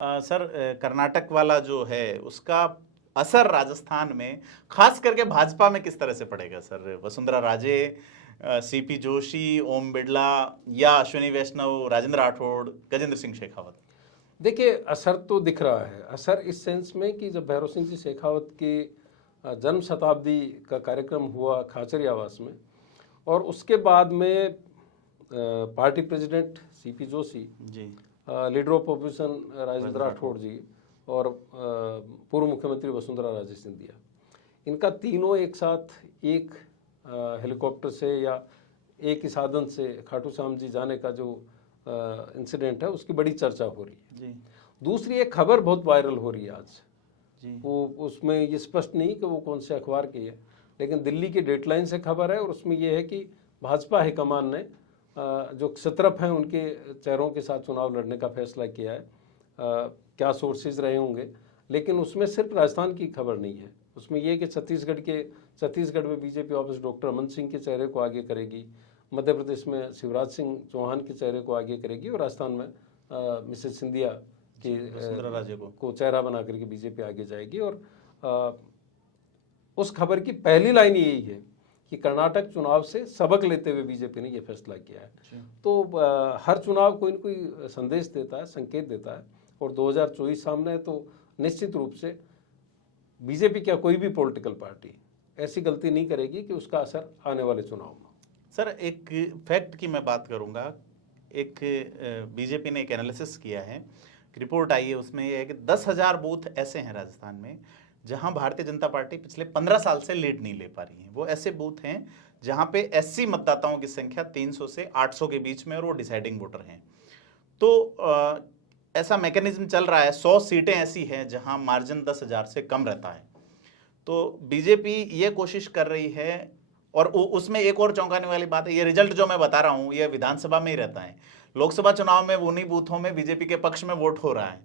Sir, Karnataka वाला जो है उसका असर राजस्थान में खास करके भाजपा में किस तरह से पड़ेगा सर? वसुंधरा राजे, सीपी जोशी, ओम बिड़ला या अश्विनी वैष्णव, राजेंद्र राठौड़, गजेंद्र सिंह शेखावत? देखिए, असर तो दिख रहा है। असर इस सेंस में कि जब भैरव सिंह जी शेखावत की जन्म शताब्दी का कार्यक्रम हुआ खाचरी आवास में, और उसके बाद में party president CP Joshi ji, leader of opposition Rajendra Rathore ji और पूर्व मुख्यमंत्री वसुंधरा राजे सिंधिया, इनका तीनों एक साथ एक हेलीकॉप्टर से या एक ही साधन से खाटू श्याम जी जाने का जो इंसिडेंट है, उसकी बड़ी चर्चा हो रही है। जी, दूसरी एक खबर बहुत वायरल हो रही है आज। जी, वो उसमें ये स्पष्ट नहीं कि वो कौन से अखबार की है, लेकिन दिल्ली की डेडलाइन से खबर है, और उसमें ये है कि भाजपा हाईकमान ने जो क्षत्रप हैं उनके चेहरों के साथ चुनाव लड़ने का फैसला किया है। क्या सोर्सेज रहे होंगे, लेकिन उसमें सिर्फ राजस्थान की खबर नहीं है। उसमें यह कि छत्तीसगढ़ में बीजेपी वापस डॉक्टर अमन सिंह के चेहरे को आगे करेगी, मध्य प्रदेश में शिवराज सिंह चौहान के चेहरे को आगे करेगी, और राजस्थान में मिसेस सिंधिया के वसुंधरा राजे को चेहरा बना करके बीजेपी आगे जाएगी। और उस खबर की पहली लाइन यही है कि कर्नाटक चुनाव से सबक लेते हुए बीजेपी ने यह फैसला किया है। तो हर चुनाव कोई न कोई संदेश देता है, संकेत देता है, और 2024 सामने है, तो निश्चित रूप से बीजेपी क्या कोई भी पॉलिटिकल पार्टी ऐसी गलती नहीं करेगी कि उसका असर आने वाले चुनाव में। सर, एक फैक्ट की मैं बात करूंगा। एक बीजेपी ने एक एनालिसिस किया है, रिपोर्ट आई है, उसमें यह है कि 10,000 बूथ ऐसे हैं राजस्थान में जहां भारतीय जनता पार्टी पिछले 15 साल से लीड नहीं ले पा रही है। वो ऐसे बूथ हैं जहां पे एससी मतदाताओं की संख्या 300 से 800 के बीच में, और वो डिसाइडिंग वोटर हैं। तो ऐसा मैकेनिज्म चल रहा है, 100 सीटें ऐसी हैं जहां मार्जिन 10,000 से कम रहता है। तो बीजेपी ये कोशिश कर रही है, और उसमें एक और चौंकाने वाली बात है, ये रिजल्ट जो मैं बता रहा हूं ये विधानसभा में ही रहता है। लोकसभा चुनाव में उन्हीं बूथों में बीजेपी के पक्ष में वोट हो रहा है।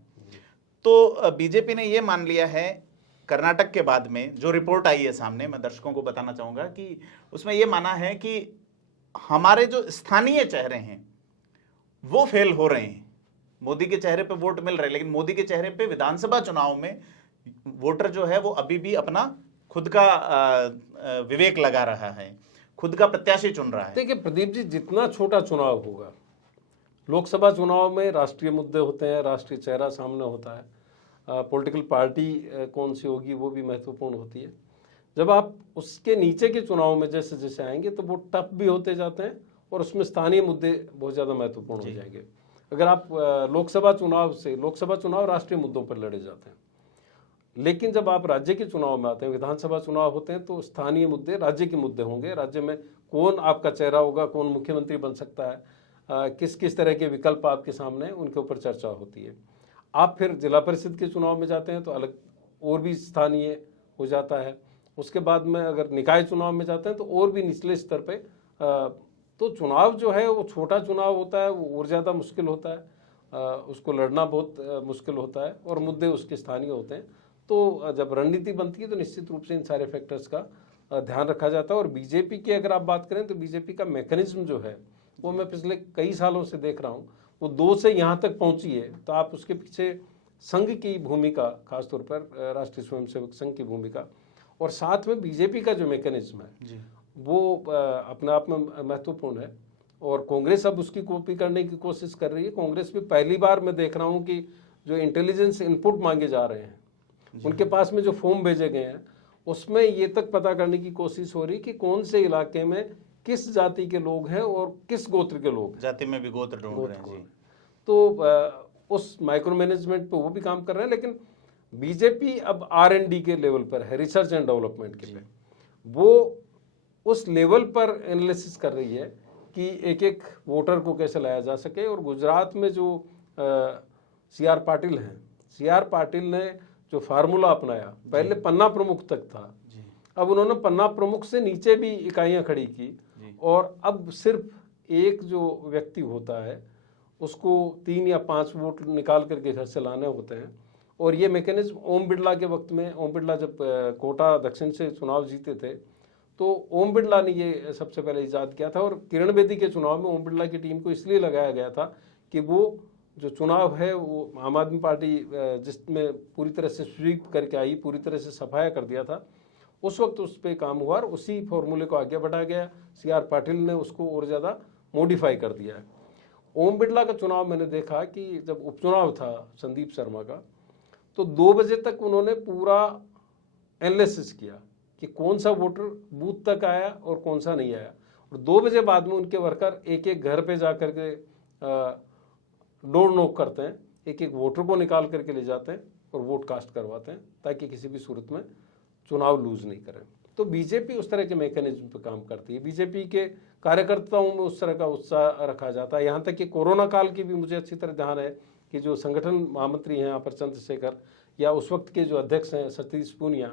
तो बीजेपी ने ये मान लिया है, कर्नाटक के बाद में जो रिपोर्ट आई है सामने, मैं दर्शकों को बताना चाहूंगा कि उसमें यह माना है कि हमारे जो स्थानीय चेहरे हैं वो फेल हो रहे हैं। मोदी के चेहरे पे वोट मिल रहे हैं, लेकिन मोदी के चेहरे पे विधानसभा चुनाव में वोटर जो है वो अभी भी अपना खुद का विवेक लगा रहा है, खुद का प्रत्याशी चुन रहा है। देखिए प्रदीप जी, जितना छोटा चुनाव होगा, लोकसभा चुनाव में राष्ट्रीय मुद्दे होते हैं, राष्ट्रीय चेहरा सामने होता है, पॉलिटिकल पार्टी कौन सी होगी वो भी महत्वपूर्ण होती है। जब आप उसके नीचे के चुनाव में जैसे जैसे आएंगे तो वो टफ भी होते जाते हैं, और उसमें स्थानीय मुद्दे बहुत ज़्यादा महत्वपूर्ण हो जाएंगे। अगर आप लोकसभा चुनाव राष्ट्रीय मुद्दों पर लड़े जाते हैं, लेकिन जब आप राज्य के चुनाव में आते हैं, विधानसभा चुनाव होते हैं, तो स्थानीय मुद्दे राज्य के मुद्दे होंगे। राज्य में कौन आपका चेहरा होगा, कौन मुख्यमंत्री बन सकता है, किस किस तरह के विकल्प आपके सामने, उनके ऊपर चर्चा होती है। आप फिर जिला परिषद के चुनाव में जाते हैं तो अलग और भी स्थानीय हो जाता है। उसके बाद में अगर निकाय चुनाव में जाते हैं तो और भी निचले स्तर पे तो चुनाव जो है वो छोटा चुनाव होता है, वो और ज़्यादा मुश्किल होता है, उसको लड़ना बहुत मुश्किल होता है, और मुद्दे उसके स्थानीय होते हैं। तो जब रणनीति बनती है तो निश्चित रूप से इन सारे फैक्टर्स का ध्यान रखा जाता है। और बीजेपी की अगर आप बात करें तो बीजेपी का मैकेनिज्म जो है वो मैं पिछले कई सालों से देख रहा हूँ, वो 2 से यहाँ तक पहुँची है। तो आप उसके पीछे संघ की भूमिका, खासतौर पर राष्ट्रीय स्वयंसेवक संघ की भूमिका, और साथ में बीजेपी का जो मैकेनिज्म है वो अपने आप में महत्वपूर्ण है। और कांग्रेस अब उसकी कॉपी करने की कोशिश कर रही है। कांग्रेस भी पहली बार मैं देख रहा हूँ कि जो इंटेलिजेंस इनपुट मांगे जा रहे हैं, उनके पास में जो फॉर्म भेजे गए हैं, उसमें ये तक पता करने की कोशिश हो रही कि कौन से इलाके में किस जाति के लोग हैं और किस गोत्र के लोग हैं। जाति में भी गोत्र ढूंढ रहे हैं जी। तो उस माइक्रो मैनेजमेंट पे वो भी काम कर रहे हैं, लेकिन बीजेपी अब R&D के लेवल पर है, रिसर्च एंड डेवलपमेंट के लिए। वो उस लेवल पर एनालिसिस कर रही है कि एक एक वोटर को कैसे लाया जा सके। और गुजरात में जो CR पाटिल हैं, CR पाटिल ने जो फार्मूला अपनाया, पहले पन्ना प्रमुख तक था, अब उन्होंने पन्ना प्रमुख से नीचे भी इकाइयां खड़ी की, और अब सिर्फ एक जो व्यक्ति होता है उसको 3 या 5 वोट निकाल करके घर से लाने होते हैं। और ये मैकेनिज्म ओम बिड़ला के वक्त में, ओम बिड़ला जब कोटा दक्षिण से चुनाव जीते थे तो ओम बिड़ला ने ये सबसे पहले इजाद किया था। और किरण बेदी के चुनाव में ओम बिड़ला की टीम को इसलिए लगाया गया था कि वो जो चुनाव है वो आम आदमी पार्टी जिसमें पूरी तरह से स्वीप करके आई, पूरी तरह से सफाया कर दिया था, उस वक्त उस पर काम हुआ और उसी फॉर्मूले को आगे बढ़ाया गया। CR पाटिल ने उसको और ज़्यादा मॉडिफाई कर दिया है। ओम बिरला का चुनाव मैंने देखा कि जब उपचुनाव था संदीप शर्मा का, तो 2 बजे तक उन्होंने पूरा एनालिसिस किया कि कौन सा वोटर बूथ तक आया और कौन सा नहीं आया, और 2 बजे बाद में उनके वर्कर एक एक घर पे जा करके डोर नॉक करते हैं, एक एक वोटर को निकाल करके ले जाते हैं और वोट कास्ट करवाते हैं, ताकि किसी भी सूरत में चुनाव लूज नहीं करें। तो बीजेपी उस तरह के मैकेनिज्म पे काम करती है। बीजेपी के कार्यकर्ताओं में उस तरह का उत्साह रखा जाता है। यहाँ तक कि कोरोना काल की भी मुझे अच्छी तरह ध्यान है कि जो संगठन महामंत्री हैं यहाँ पर चंद्रशेखर, या उस वक्त के जो अध्यक्ष हैं सतीश पूनिया,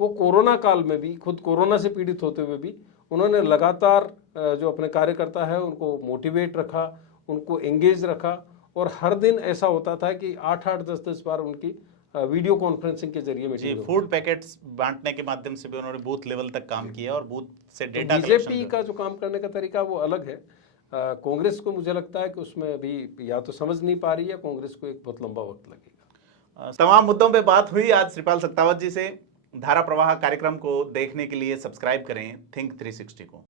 वो कोरोना काल में भी खुद कोरोना से पीड़ित होते हुए भी उन्होंने लगातार जो अपने कार्यकर्ता है उनको मोटिवेट रखा, उनको एंगेज रखा, और हर दिन ऐसा होता था कि 8-8, 10-10 बार उनकी वीडियो कॉन्फ्रेंसिंग के जरिए में जी, फूड पैकेट्स बांटने के माध्यम से भी उन्होंने बूथ लेवल तक काम किया और बूथ से डेटा बीजेपी का जो काम करने का तरीका वो अलग है। कांग्रेस को मुझे लगता है कि उसमें अभी या तो समझ नहीं पा रही है, कांग्रेस को एक बहुत लंबा वक्त लगेगा। तमाम मुद्दों पे बात हुई आज श्रीपाल सक्तावत जी से। धारा प्रवाह कार्यक्रम को देखने के लिए सब्सक्राइब करें थिंक 360 को।